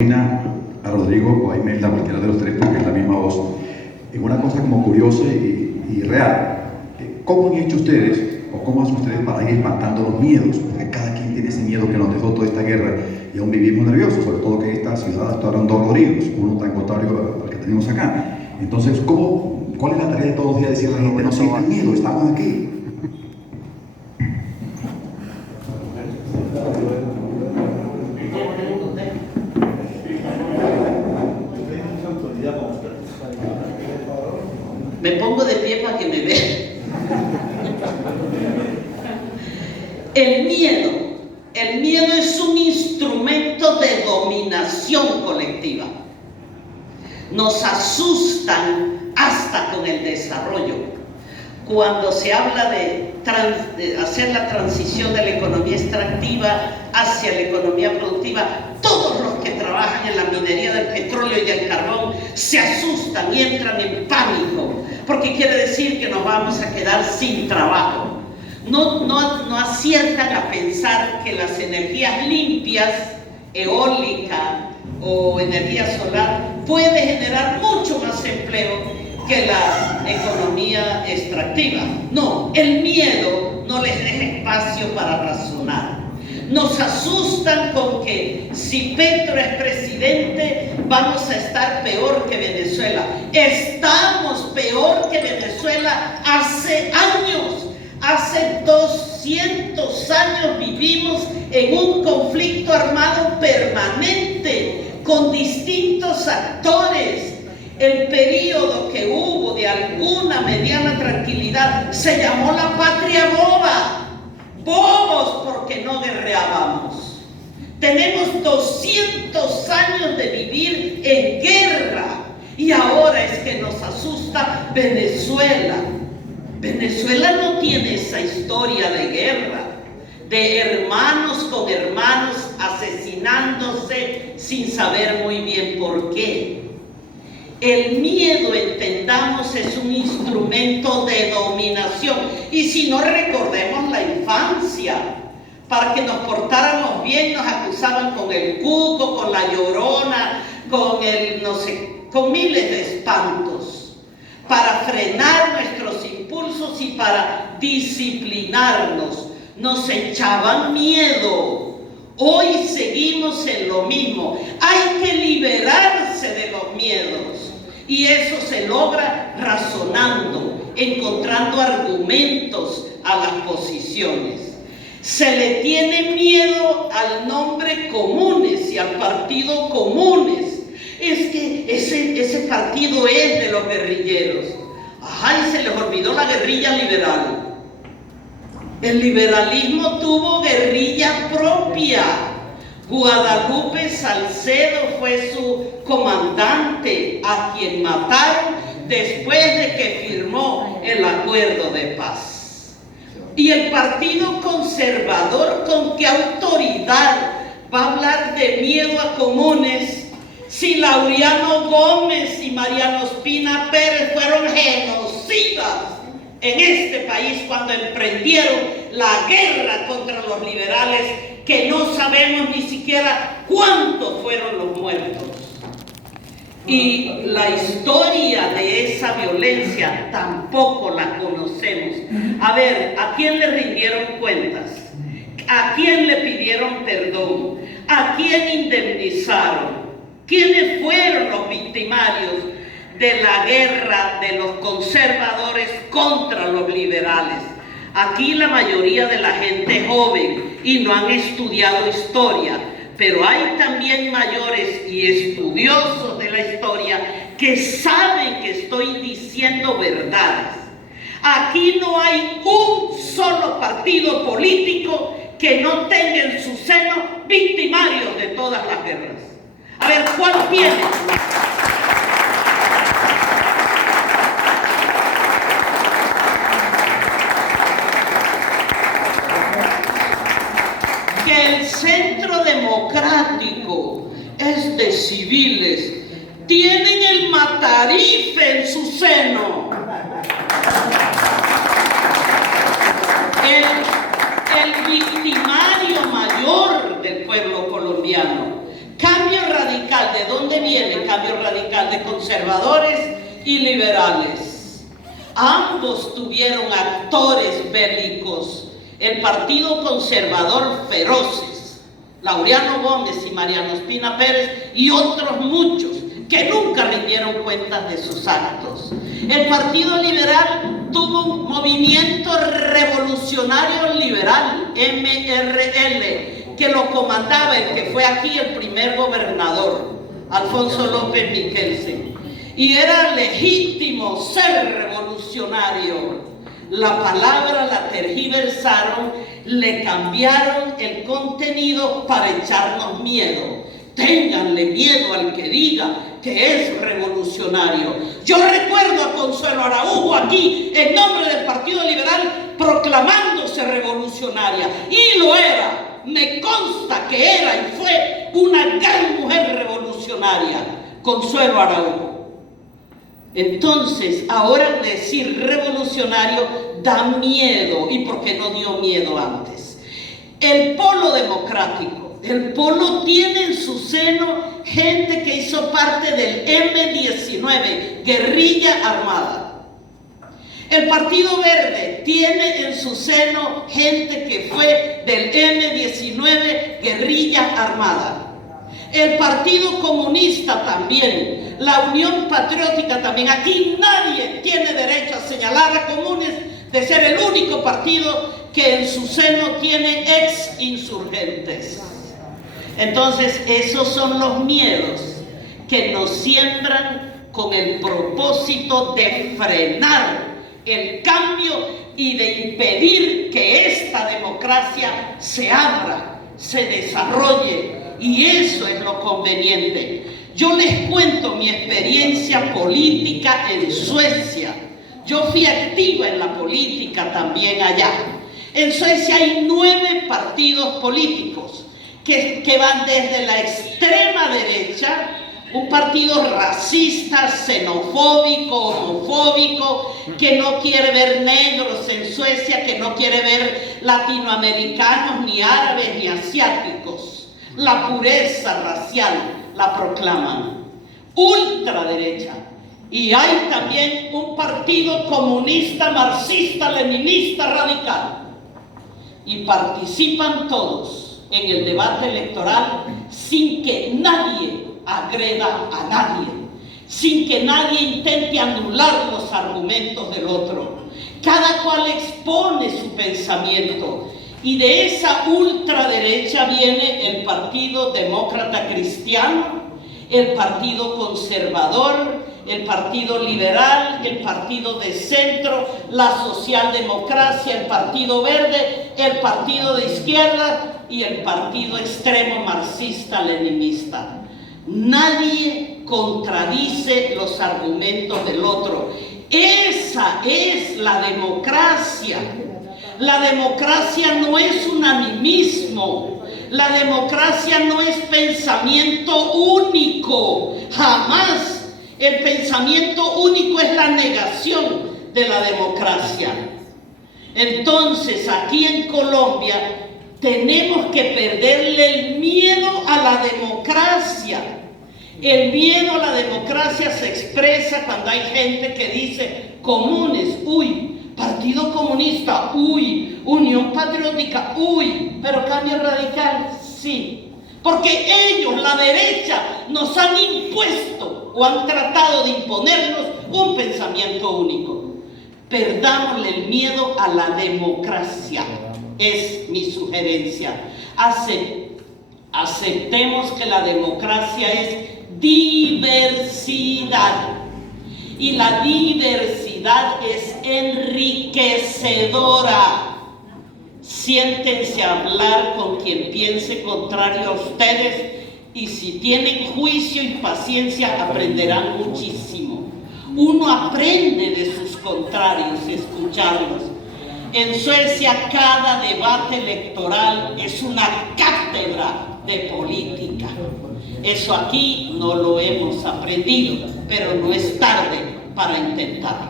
A Rodrigo o a Imelda, cualquiera de los tres, porque es la misma voz, en una cosa como curiosa y real. ¿Cómo han hecho ustedes, o cómo hacen ustedes para ir espantando los miedos? Porque cada quien tiene ese miedo que nos dejó toda esta guerra y aún vivimos nerviosos, sobre todo que esta ciudad hasta ahora dos Rodrigos, uno tan contrario al que tenemos acá. Entonces, ¿cuál es la tarea de todos los días? Decirle a la gente, no sientan miedo, estamos aquí. Me pongo de pie para que me vean. El miedo es un instrumento de dominación colectiva. Nos asustan hasta con el desarrollo. Cuando se habla de hacer la transición de la economía extractiva hacia la economía productiva, todos los que trabajan en la minería del petróleo y del carbón se asustan y entran en pánico, porque quiere decir que nos vamos a quedar sin trabajo. No aciertan a pensar que las energías limpias, eólica o energía solar, puede generar mucho más empleo que la economía extractiva. No, el miedo no les deja espacio para razonar. Nos asustan con que si Petro es presidente vamos a estar peor que Venezuela. Estamos peor que Venezuela hace años. Hace 200 años vivimos en un conflicto armado permanente con distintos actores. El periodo que hubo de alguna mediana tranquilidad se llamó la patria boba. Bobos porque no guerreábamos. Tenemos 200 años de vivir en guerra y ahora es que nos asusta Venezuela. Venezuela no tiene esa historia de guerra, de hermanos con hermanos asesinándose sin saber muy bien por qué. El miedo, entendamos, es un instrumento de dominación. Y si no, recordemos la infancia. Para que nos portáramos bien nos acusaban con el cuco, con la llorona, con miles de espantos. Para frenar nuestros impulsos y para disciplinarnos. Nos echaban miedo. Hoy seguimos en lo mismo. Hay que liberarse de los miedos. Y eso se logra razonando, encontrando argumentos a las posiciones. Se le tiene miedo al nombre Comunes y al partido Comunes. Es que ese partido es de los guerrilleros. Ajá, y se les olvidó la guerrilla liberal. El liberalismo tuvo guerrilla propia. Guadalupe Salcedo fue su comandante, a quien mataron después de que firmó el acuerdo de paz. Y el Partido Conservador, ¿con qué autoridad va a hablar de miedo a Comunes si Laureano Gómez y Mariano Ospina Pérez fueron genocidas en este país cuando emprendieron la guerra contra los liberales, que no sabemos ni siquiera cuántos fueron los muertos? Y la historia de esa violencia tampoco la conocemos. A ver, ¿a quién le rindieron cuentas? ¿A quién le pidieron perdón? ¿A quién indemnizaron? ¿Quiénes fueron los victimarios de la guerra de los conservadores contra los liberales? Aquí la mayoría de la gente es joven y no han estudiado historia, pero hay también mayores y estudiosos de la historia que saben que estoy diciendo verdades. Aquí no hay un solo partido político que no tenga en su seno victimarios de todas las guerras. A ver, ¿cuál tiene? Que el Centro Democrático es de civiles. Tienen el Matarife en su seno. El victimario mayor del pueblo colombiano. Cambio Radical Cambio Radical, de conservadores y liberales. Ambos tuvieron actores bélicos. El Partido Conservador feroces, Laureano Gómez y Mariano Espina Pérez, y otros muchos que nunca rindieron cuentas de sus actos. El Partido Liberal tuvo un movimiento revolucionario liberal, MRL, que lo comandaba el que fue aquí el primer gobernador, Alfonso López Miquelsen. Y era legítimo ser revolucionario. La palabra la tergiversaron, le cambiaron el contenido para echarnos miedo. Ténganle miedo al que diga que es revolucionario. Yo recuerdo a Consuelo Araujo aquí, en nombre del Partido Liberal, proclamándose revolucionaria. Y lo era. Me consta que era y fue una gran mujer revolucionaria, Consuelo Araujo. Entonces, ahora decir revolucionario da miedo. ¿Y por qué no dio miedo antes? El polo democrático, el polo tiene en su seno gente que hizo parte del M-19, guerrilla armada. El Partido Verde tiene en su seno gente que fue del M-19, guerrilla armada. El Partido Comunista también, la Unión Patriótica también. Aquí nadie tiene derecho a señalar a Comunes de ser el único partido que en su seno tiene ex insurgentes. Entonces, esos son los miedos que nos siembran con el propósito de frenar el cambio y de impedir que esta democracia se abra, se desarrolle. Y eso es lo conveniente. Yo les cuento mi experiencia política en Suecia. Yo fui activa en la política también allá. En Suecia hay 9 partidos políticos que van desde la extrema derecha, un partido racista, xenofóbico, homofóbico, que no quiere ver negros en Suecia, que no quiere ver latinoamericanos, ni árabes, ni asiáticos. La pureza racial la proclaman. Ultraderecha. Y hay también un partido comunista, marxista, leninista, radical. Y participan todos en el debate electoral sin que nadie agreda a nadie, sin que nadie intente anular los argumentos del otro. Cada cual expone su pensamiento. Y de esa ultraderecha viene el Partido Demócrata Cristiano, el Partido Conservador, el Partido Liberal, el Partido de Centro, la Socialdemocracia, el Partido Verde, el Partido de Izquierda y el Partido Extremo Marxista-Leninista. Nadie contradice los argumentos del otro. Esa es la democracia. La democracia no es unanimismo. La democracia no es pensamiento único. Jamás. El pensamiento único es la negación de la democracia. Entonces, aquí en Colombia tenemos que perderle el miedo a la democracia. El miedo a la democracia se expresa cuando hay gente que dice comunes, uy, Partido Comunista, uy, Unión Patriótica, uy, pero Cambio Radical, sí. Porque ellos, la derecha, nos han impuesto o han tratado de imponernos un pensamiento único. Perdámosle el miedo a la democracia, es mi sugerencia. Aceptemos que la democracia es diversidad. Y la diversidad es enriquecedora. Siéntense a hablar con quien piense contrario a ustedes y si tienen juicio y paciencia aprenderán muchísimo. Uno aprende de sus contrarios y escucharlos. En Suecia cada debate electoral es una cátedra de política. Eso aquí no lo hemos aprendido, pero no es tarde para intentarlo.